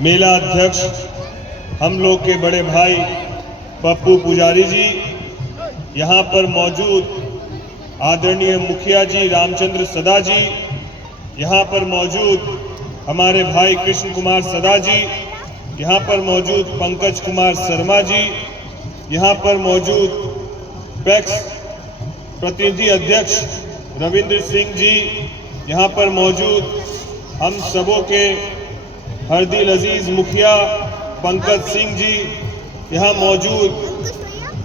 मेला अध्यक्ष हम लोग के बड़े भाई पप्पू पुजारी जी, यहाँ पर मौजूद आदरणीय मुखिया जी रामचंद्र सदा जी, यहाँ पर मौजूद हमारे भाई कृष्ण कुमार सदा जी, यहाँ पर मौजूद पंकज कुमार शर्मा जी, यहाँ पर मौजूद पैक्स प्रतिनिधि अध्यक्ष रविंद्र सिंह जी, यहाँ पर मौजूद हम सबों के हरदिल अजीज मुखिया पंकज सिंह जी, यहाँ मौजूद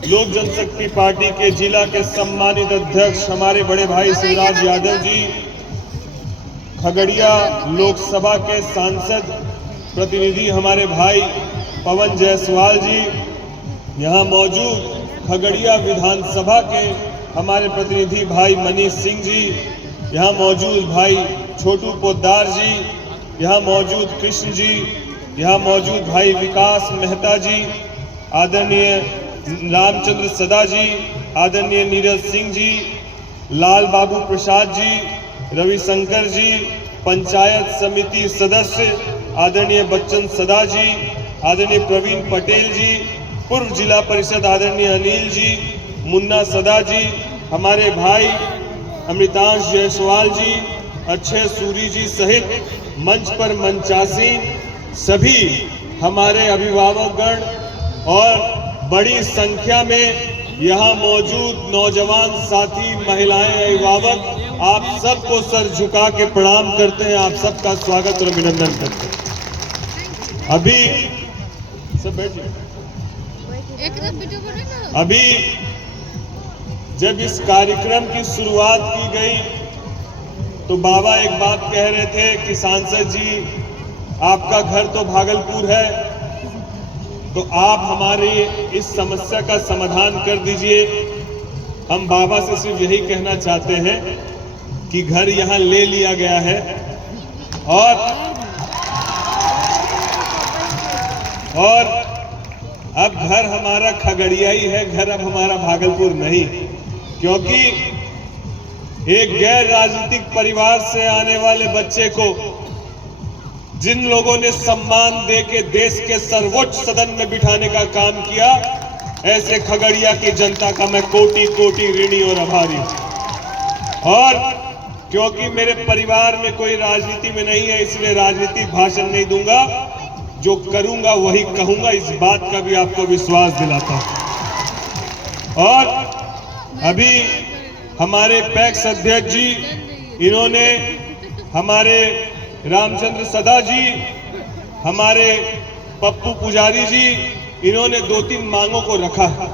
लोक जनशक्ति पार्टी के जिला के सम्मानित अध्यक्ष हमारे बड़े भाई शिवराज यादव जी, खगड़िया लोकसभा के सांसद प्रतिनिधि हमारे भाई पवन जायसवाल जी, यहाँ मौजूद खगड़िया विधानसभा के हमारे प्रतिनिधि भाई मनीष सिंह जी, यहाँ मौजूद भाई छोटू पोद्दार जी, यहाँ मौजूद कृष्ण जी, यहाँ मौजूद भाई विकास मेहता जी, आदरणीय रामचंद्र सदा जी, आदरणीय नीरज सिंह जी, लाल बाबू प्रसाद जी, रविशंकर जी, पंचायत समिति सदस्य आदरणीय बच्चन सदा जी, आदरणीय प्रवीण पटेल जी, पूर्व जिला परिषद आदरणीय अनिल जी, मुन्ना सदा जी, हमारे भाई अमृतांश जायसवाल जी, अक्षय सूरी जी सहित मंच पर मंचासीन सभी हमारे अभिभावकगण और बड़ी संख्या में यहाँ मौजूद नौजवान साथी, महिलाएं, अभिभावक, आप सबको सर झुका के प्रणाम करते हैं। आप सबका स्वागत और अभिनंदन करते हैं। अभी जब इस कार्यक्रम की शुरुआत की गई तो बाबा एक बात कह रहे थे कि सांसद जी आपका घर तो भागलपुर है, तो आप हमारी इस समस्या का समाधान कर दीजिए। हम बाबा से सिर्फ यही कहना चाहते हैं कि घर यहाँ ले लिया गया है और अब घर हमारा खगड़िया ही है, घर अब हमारा भागलपुर नहीं, क्योंकि एक गैर राजनीतिक परिवार से आने वाले बच्चे को जिन लोगों ने सम्मान दे के देश के सर्वोच्च सदन में बिठाने का काम किया, ऐसे खगड़िया की जनता का मैं कोटि कोटि ऋणी और आभारी हूं। और क्योंकि मेरे परिवार में कोई राजनीति में नहीं है, इसलिए राजनीतिक भाषण नहीं दूंगा, जो करूंगा वही कहूंगा, इस बात का भी आपको विश्वास दिलाता हूं। और अभी हमारे पैक्स अध्यक्ष जी, इन्होंने हमारे रामचंद्र सदा जी, हमारे पप्पू पुजारी जी, इन्होंने 2-3 मांगों को रखा है।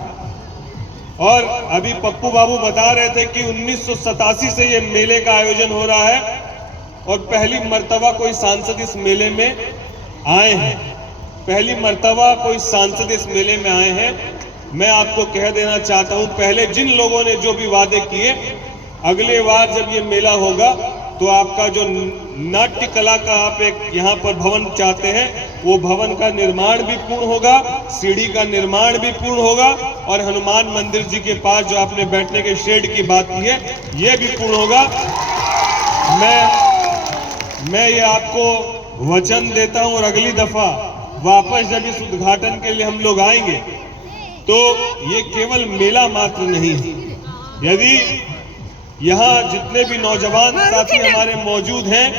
और अभी पप्पू बाबू बता रहे थे कि 1987 से ये मेले का आयोजन हो रहा है और पहली मर्तबा कोई सांसद इस मेले में आए हैं, पहली मर्तबा कोई सांसद इस मेले में आए हैं। मैं आपको कह देना चाहता हूं, पहले जिन लोगों ने जो भी वादे किए, अगले बार जब ये मेला होगा तो आपका जो नाट्य कला का आप एक यहाँ पर भवन चाहते हैं, वो भवन का निर्माण भी पूर्ण होगा, सीढ़ी का निर्माण भी पूर्ण होगा और हनुमान मंदिर जी के पास जो आपने बैठने के शेड की बात की है, ये भी पूर्ण होगा। मैं ये आपको वचन देता हूं और अगली दफा वापस जब इस उद्घाटन के लिए हम लोग आएंगे तो ये केवल मेला मात्र नहीं है। यदि यहाँ जितने भी नौजवान साथी हमारे मौजूद हैं,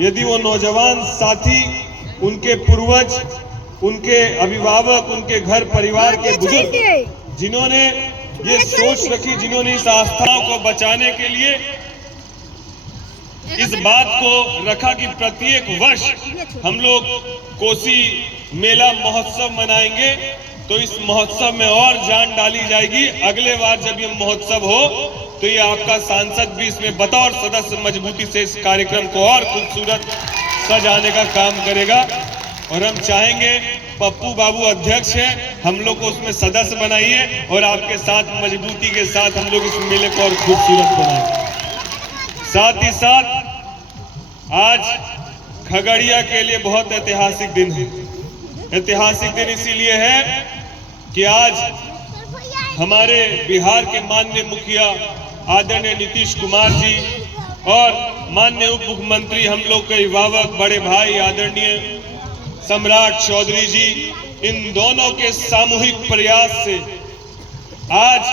यदि वो नौजवान साथी, उनके पूर्वज, उनके अभिभावक, उनके घर परिवार के बुजुर्ग जिन्होंने ये सोच रखी, जिन्होंने इस आस्थाओं को बचाने के लिए इस बात को रखा कि प्रत्येक वर्ष हम लोग कोसी मेला महोत्सव मनाएंगे, तो इस महोत्सव में और जान डाली जाएगी। अगले बार जब ये महोत्सव हो तो ये आपका सांसद भी इसमें बतौर सदस्य मजबूती से इस कार्यक्रम को और खूबसूरत सजाने का काम करेगा। और हम चाहेंगे, पप्पू बाबू अध्यक्ष हैं, हम लोग को उसमें सदस्य बनाइए और आपके साथ मजबूती के साथ हम लोग इस मेले को और खूबसूरत बनाएंगे। साथ ही साथ आज खगड़िया के लिए बहुत ऐतिहासिक दिन है। ऐतिहासिक दिन इसीलिए है कि आज हमारे बिहार के माननीय मुखिया आदरणीय नीतीश कुमार जी और माननीय उप मुख्यमंत्री, हम लोग के अभिभावक, बड़े भाई आदरणीय सम्राट चौधरी जी, इन दोनों के सामूहिक प्रयास से आज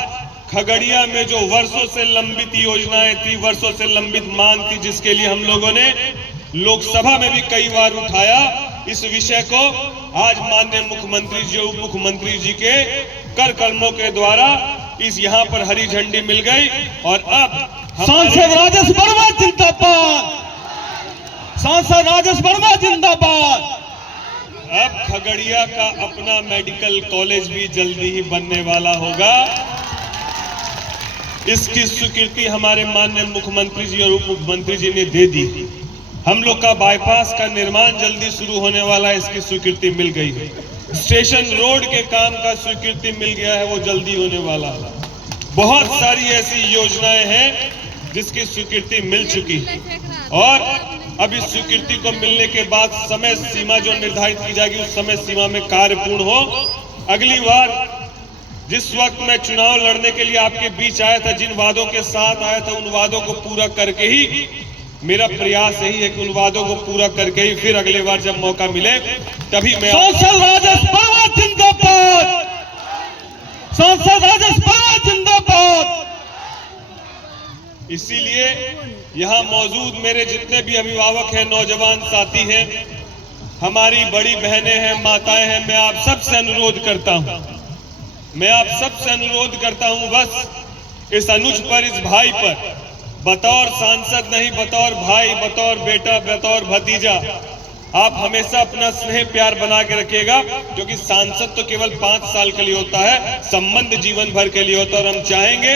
खगड़िया में जो वर्षों से लंबित योजनाएं थी, वर्षों से लंबित मांग थी, जिसके लिए हम लोगों ने लोकसभा में भी कई बार उठाया, इस विषय को आज माननीय मुख्यमंत्री जी, उप मुख्यमंत्री जी के कर कदमों के द्वारा इस यहाँ पर हरी झंडी मिल गई। और अब सांसद राजेश वर्मा जिंदाबाद, सांसद राजेश वर्मा जिंदाबाद। अब खगड़िया का अपना मेडिकल कॉलेज भी जल्दी ही बनने वाला होगा। इसकी स्वीकृति हमारे माननीय मुख्यमंत्री जी और उप मुख्यमंत्री जी ने दे दी। हम लोग का बाईपास का निर्माण जल्दी शुरू होने वाला है, इसकी स्वीकृति मिल गई है। स्टेशन रोड के काम का स्वीकृति मिल गया है, वो जल्दी होने वाला है। बहुत सारी ऐसी योजनाएं हैं जिसकी स्वीकृति मिल चुकी है और अब इस स्वीकृति को मिलने के बाद समय सीमा जो निर्धारित की जाएगी, उस समय सीमा में कार्य पूर्ण हो। अगली बार जिस वक्त मैं चुनाव लड़ने के लिए आपके बीच आया था, जिन वादों के साथ आया था, उन वादों को पूरा करके ही, मेरा प्रयास यही है कि उन वादों को पूरा करके ही फिर अगले बार जब मौका मिले तभी मैं सांसद राजेश वर्मा जिंदाबाद, सांसद राजेश वर्मा जिंदाबाद। इसीलिए यहाँ मौजूद मेरे जितने भी अभिभावक हैं, नौजवान साथी हैं, हमारी बड़ी बहनें हैं, माताएं हैं, मैं आप सबसे अनुरोध करता हूं, बस इस अनुज पर, इस भाई पर, बतौर सांसद नहीं, बतौर भाई, बतौर बेटा, बतौर भतीजा, आप हमेशा अपना स्नेह प्यार बना के रखिएगा, क्योंकि सांसद तो केवल 5 साल के लिए होता है, संबंध जीवन भर के लिए होता है। और हम चाहेंगे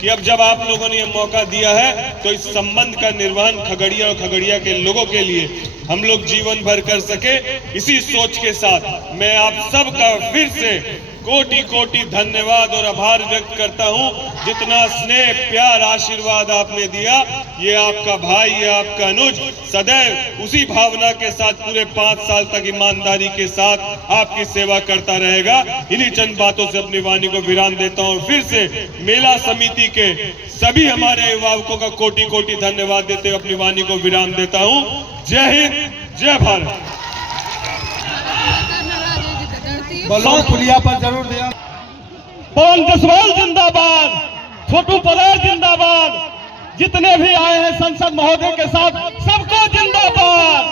कि अब जब आप लोगों ने ये मौका दिया है तो इस संबंध का निर्वहन खगड़िया और खगड़िया के लोगों के लिए हम लोग जीवन भर कर सके। इसी सोच के साथ मैं आप सबका फिर से कोटि कोटि धन्यवाद और आभार व्यक्त करता हूं। जितना स्नेह प्यार आशीर्वाद आपने दिया, ये आपका भाई, ये आपका अनुज सदैव उसी भावना के साथ पूरे 5 साल तक ईमानदारी के साथ आपकी सेवा करता रहेगा। इन्हीं चंद बातों से अपनी वाणी को विराम देता हूं और फिर से मेला समिति के सभी हमारे अभिभावकों का कोटि कोटि धन्यवाद देते हुए अपनी वाणी को विराम देता हूं। जय हिंद, जय भारत। बलौन पुलिया पर जरूर दिया। पवन जसवाल जिंदाबाद, छोटू पलेर जिंदाबाद। जितने भी आए हैं संसद महोदय के साथ, सबको जिंदाबाद।